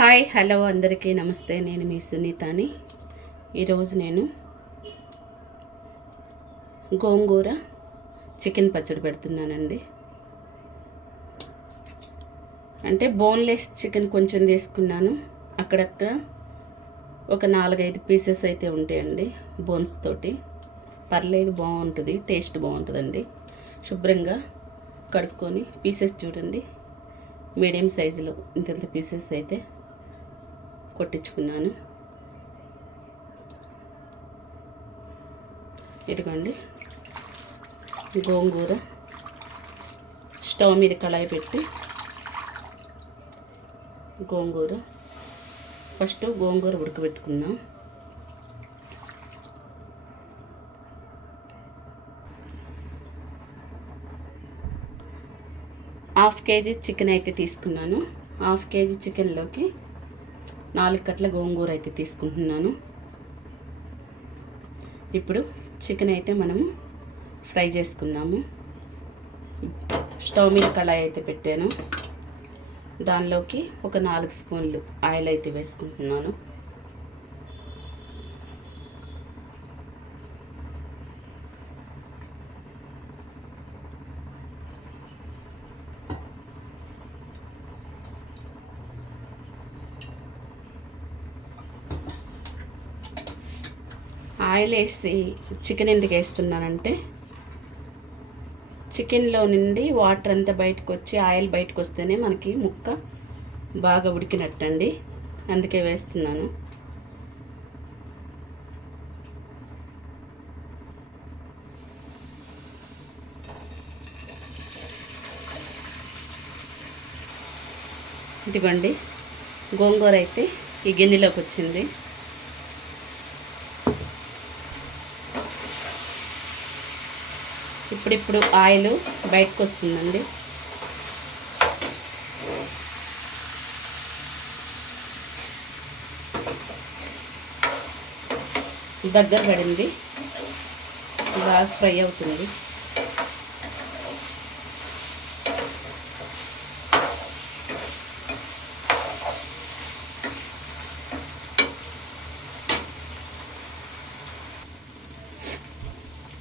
Hi hello అందరికీ నమస్తే. నేను మీ సునీతని. ఈరోజు నేను గోంగూర చికెన్ పచ్చడి పెడుతున్నానండి. అంటే బోన్లెస్ చికెన్ కొంచెం తీసుకున్నాను. అక్కడక్కడ ఒక నాలుగైదు పీసెస్ అయితే ఉంటాయండి బోన్స్ తోటి. పర్లేదు బాగుంటుంది టేస్ట్ బాగుంటుందండి. శుభ్రంగా కడుక్కొని పీసెస్ చూడండి. మీడియం సైజులో ఇంతంత పీసెస్ అయితే కొట్టించుకున్నాను. ఇదిగోండి. గోంగూర స్టవ్ మీద కళాయి పెట్టి గోంగూర. ఫస్ట్ గోంగూర ఉడకబెట్టుకుందాం. హాఫ్ కేజీ చికెన్ అయితే తీసుకున్నాను. హాఫ్ కేజీ చికెన్లోకి నాలుగు కట్ల గోంగూర అయితే తీసుకుంటున్నాను. ఇప్పుడు చికెన్ అయితే మనము ఫ్రై చేసుకుందాము. స్టవ్ మీద కళాయి అయితే పెట్టాను. దానిలోకి ఒక నాలుగు స్పూన్లు ఆయిల్ అయితే వేసుకుంటున్నాను. ఆయిల్ వేసి చికెన్ ఎందుకు వేస్తున్నానంటే చికెన్లో నుండి వాటర్ అంతా బయటకు వచ్చి ఆయిల్ బయటకు వస్తేనే మనకి ముక్క బాగా ఉడికినట్టండి. అందుకే వేస్తున్నాను. ఇదిగోండి గోంగూర అయితే ఈ గిన్నెలోకి వచ్చింది. ఇప్పుడిప్పుడు ఆయిల్ బయటకు వస్తుందండి దగ్గర పడింది. బాగా ఫ్రై అవుతుంది.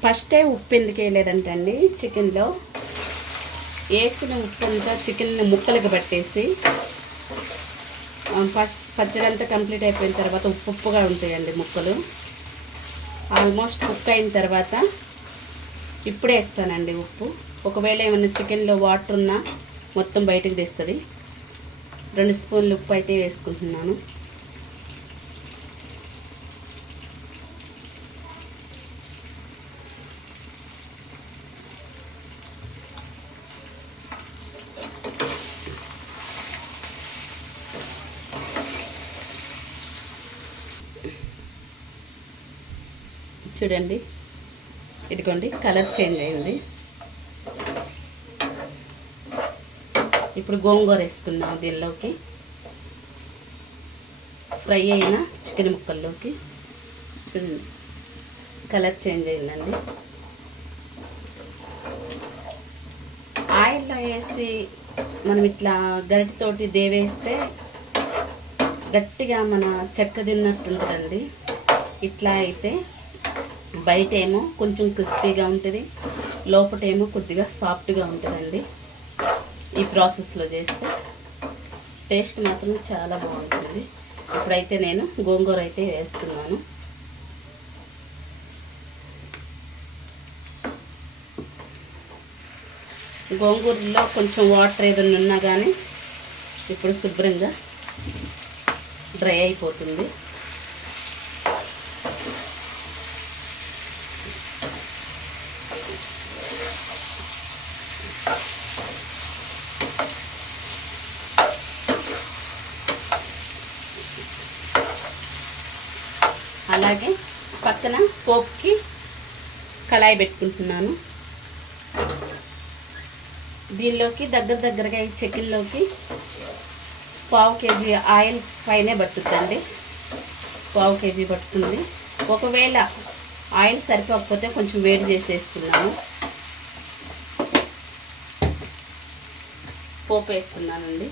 ఫస్టే ఉప్పు ఎందుకు వేయలేదంటండి చికెన్లో. వేసిన ఉప్పు అంతా చికెన్ ముక్కలకు పట్టేసి ఫస్ట్ పచ్చడి అంతా కంప్లీట్ అయిపోయిన తర్వాత ఉప్పు ఉప్పుగా ఉంటాయండి ముక్కలు. ఆల్మోస్ట్ కుక్ అయిన తర్వాత ఇప్పుడే వేస్తానండి ఉప్పు. ఒకవేళ ఏమైనా చికెన్లో వాటర్ ఉన్నా మొత్తం బయటకు తెస్తుంది. రెండు స్పూన్లు ఉప్పు అయితే వేసుకుంటున్నాను. చూడండి. ఇదిగోండి కలర్ చేంజ్ అయింది. ఇప్పుడు గోంగూర వేసుకుందాం దీనిలోకి. ఫ్రై అయిన చికెన్ ముక్కల్లోకి. చూడండి కలర్ చేంజ్ అయిందండి. ఆయిల్లో వేసి మనం ఇట్లా గరిటితోటి దేవేస్తే గట్టిగా మన చెక్క తిన్నట్టుంటుందండి ఇట్లా అయితే బయట ఏమో కొంచెం క్రిస్పీగా ఉంటుంది లోపటేమో కొద్దిగా సాఫ్ట్గా ఉంటుందండి. ఈ ప్రాసెస్లో చేస్తే టేస్ట్ మాత్రం చాలా బాగుంటుంది. ఇప్పుడైతే నేను గోంగూర అయితే వేస్తున్నాను. గోంగూరలో కొంచెం వాటర్ ఏదైనా ఉన్నా కానీ ఇప్పుడు శుభ్రంగా డ్రై అయిపోతుంది అలాగే పక్కన పోపుకి కళాయి పెట్టుకుంటున్నాను. దీనిలోకి దగ్గర దగ్గరగా ఈ చెక్కిల్లోకి పావు కేజీ ఆయిల్ పైనే పట్టుద్దండి. పావు కేజీ పట్టుతుంది. ఒకవేళ ఆయిల్ సరిపోకపోతే కొంచెం వేడి చేసేసుకున్నాను. పోపు వేస్తున్నానండి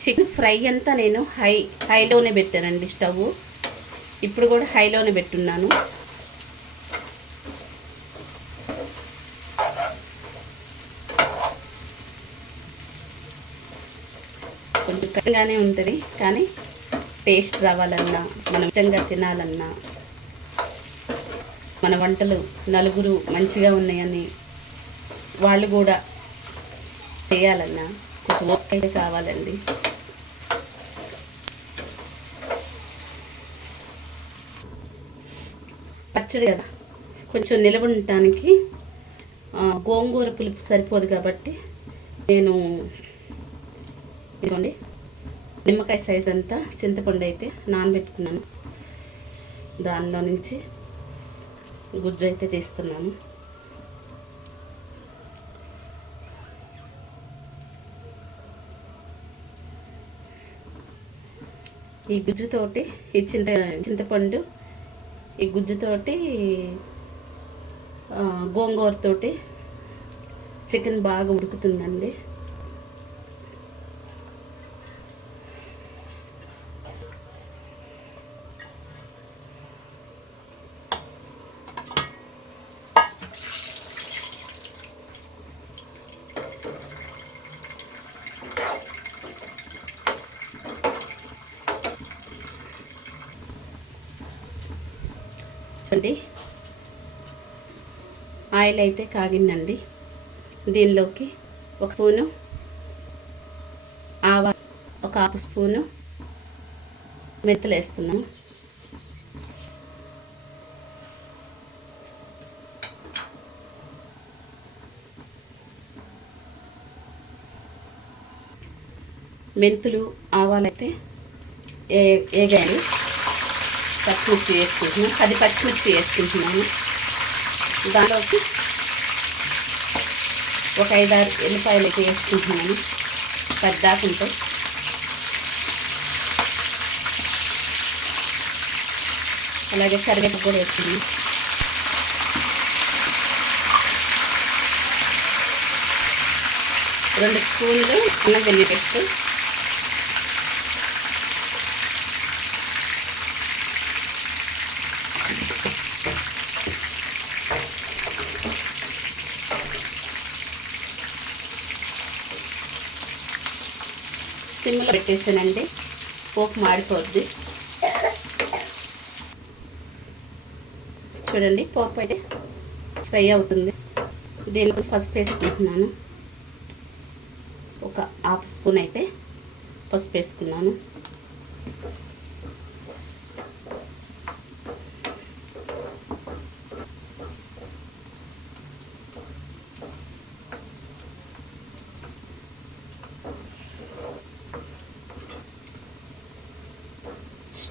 చికెన్ ఫ్రై అంతా నేను హై హైలోనే పెట్టానండి స్టవ్. ఇప్పుడు కూడా హైలోనే పెట్టున్నాను. కొంచెం కష్టంగానే ఉంటుంది కానీ టేస్ట్ రావాలన్నా మనం ఇష్టంగా తినాలన్నా మన వంటలు నలుగురు మంచిగా ఉన్నాయని వాళ్ళు కూడా చేయాలన్నా కొంచెం ఓకే కావాలండి. పచ్చడి కదా. కొంచెం నిలబడటానికి గోంగూర పులుపు సరిపోదు కాబట్టి నేను ఇదిగోండి నిమ్మకాయ సైజ్ అంతా చింతపండు అయితే నానబెట్టుకున్నాను. దానిలో నుంచి గుజ్జు అయితే తీస్తున్నాను. ఈ గుజ్జుతోటి ఈ చింత చింతపండు ఈ గుజ్జుతోటి గోంగూరతోటి చికెన్ బాగా ఉడుకుతుందండి. అండి ఆయిల్ అయితే కాగిందండి. దీనిలోకి ఒక స్పూను ఆవా ఒక హాఫ్ స్పూను మెంతులు వేస్తున్నాం. మెంతులు ఆవాలైతే ఏ వేగాలి పచ్చిమిర్చి వేసుకుంటున్నాను. పది పచ్చిమిర్చి వేసుకుంటున్నాను. దానిలోకి ఒక ఐదారు ఎల్లిపాయలు అయితే వేసుకుంటున్నాను. పెద్దాకుంటే అలాగే కరివేపాకు కూడా వేస్తున్నాను రెండు స్పూన్లు అన్నం వెల్లి పేస్ట్. సిమ్లో పెట్టేసానండి పోపు మాడిపోద్ది. చూడండి పోపు అయితే ఫ్రై అవుతుంది. దీనిలో పసుపు వేసుకుంటున్నాను. ఒక హాఫ్ స్పూన్ అయితే పసుపు వేసుకున్నాను.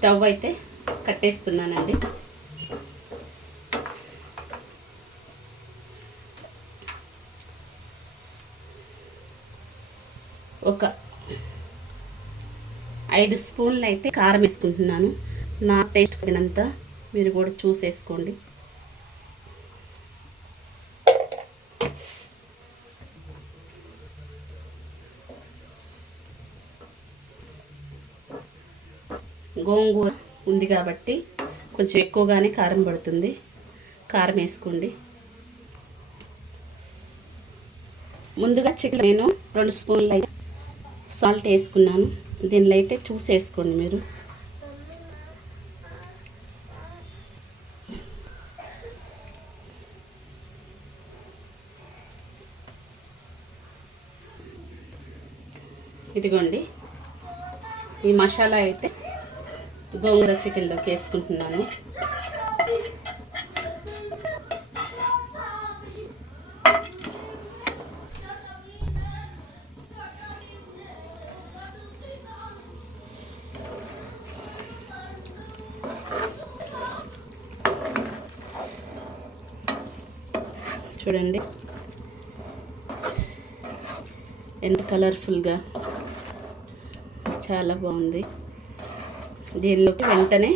స్టవ్ అయితే కట్టేస్తున్నానండి. ఒక ఐదు స్పూన్లు అయితే కారం వేసుకుంటున్నాను. నా టేస్ట్ తినంత మీరు కూడా చూసేసుకోండి. గోంగూర ఉంది కాబట్టి కొంచెం ఎక్కువగానే కారం పడుతుంది. కారం వేసుకోండి. ముందుగా చికెన్ నేను రెండు స్పూన్లు అయితే సాల్ట్ వేసుకున్నాను. దీనిలో అయితే చూసి వేసుకోండి మీరు. ఇదిగోండి. ఈ మసాలా అయితే గోంగూర చికెన్లోకి వేసుకుంటున్నాను. చూడండి. ఎంత కలర్ఫుల్గా చాలా బాగుంది. దీనిలోకి వెంటనే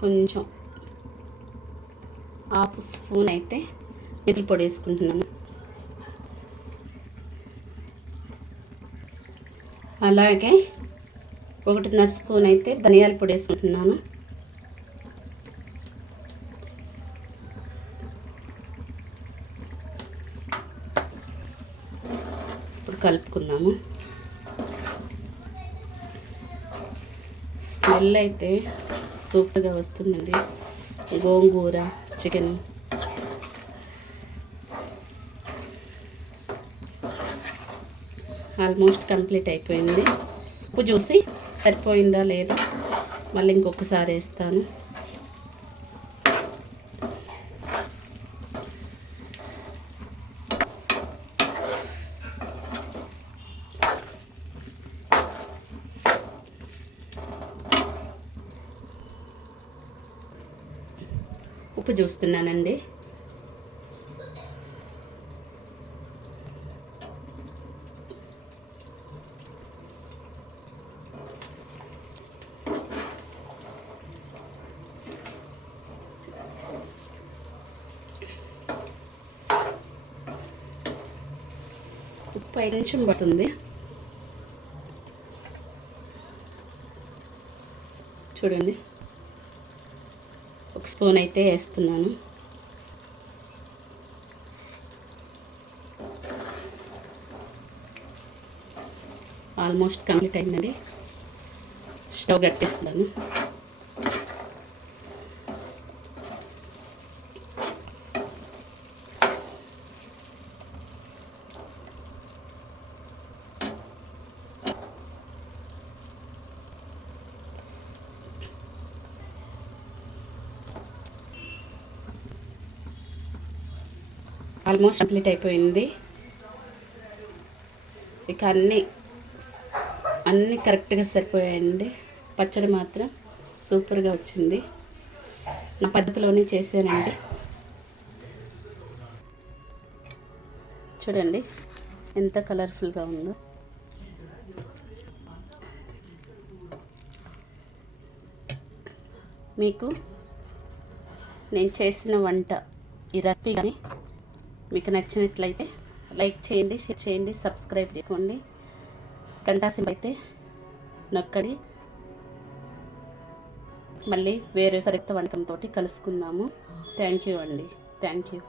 కొంచెం హాఫ్ స్పూన్ అయితే మెంతుల పొడి వేసుకుంటున్నాను. అలాగే ఒకటిన్నర స్పూన్ అయితే ధనియాల పొడి వేసుకుంటున్నాను. కలుపుకుందాము. స్మెల్ అయితే సూపర్గా వస్తుందండి. గోంగూర చికెన్. ఆల్మోస్ట్ కంప్లీట్ అయిపోయింది. ఉప్పు చూసి సరిపోయిందా లేదా? మళ్ళీ ఇంకొకసారి వేస్తాను. చూస్తున్నానండి. ముప్పై నిమిషం పడుతుంది. చూడండి. ఒక స్పూన్ అయితే వేస్తున్నాను. ఆల్మోస్ట్ కంప్లీట్ అయిందండి. స్టవ్ కట్టిస్తున్నాను ఆల్మోస్ట్ కంప్లీట్ అయిపోయింది. ఇక అన్నీ అన్నీ కరెక్ట్గా సరిపోయాయండి. పచ్చడి మాత్రం సూపర్గా వచ్చింది. నా పద్ధతిలోనే చేశానండి. చూడండి ఎంత కలర్ఫుల్గా ఉందో. మీకు నేను చేసిన వంట ఈ రెసిపీ కానీ మీకు నచ్చినట్లయితే లైక్ చేయండి షేర్ చేయండి సబ్స్క్రైబ్ చేసుకోండి. గంటాసింపు అయితే నొక్కడి. మళ్ళీ వేరే సరిక్త వంటకంతో కలుసుకుందాము. థ్యాంక్ యూ అండి. Thank you.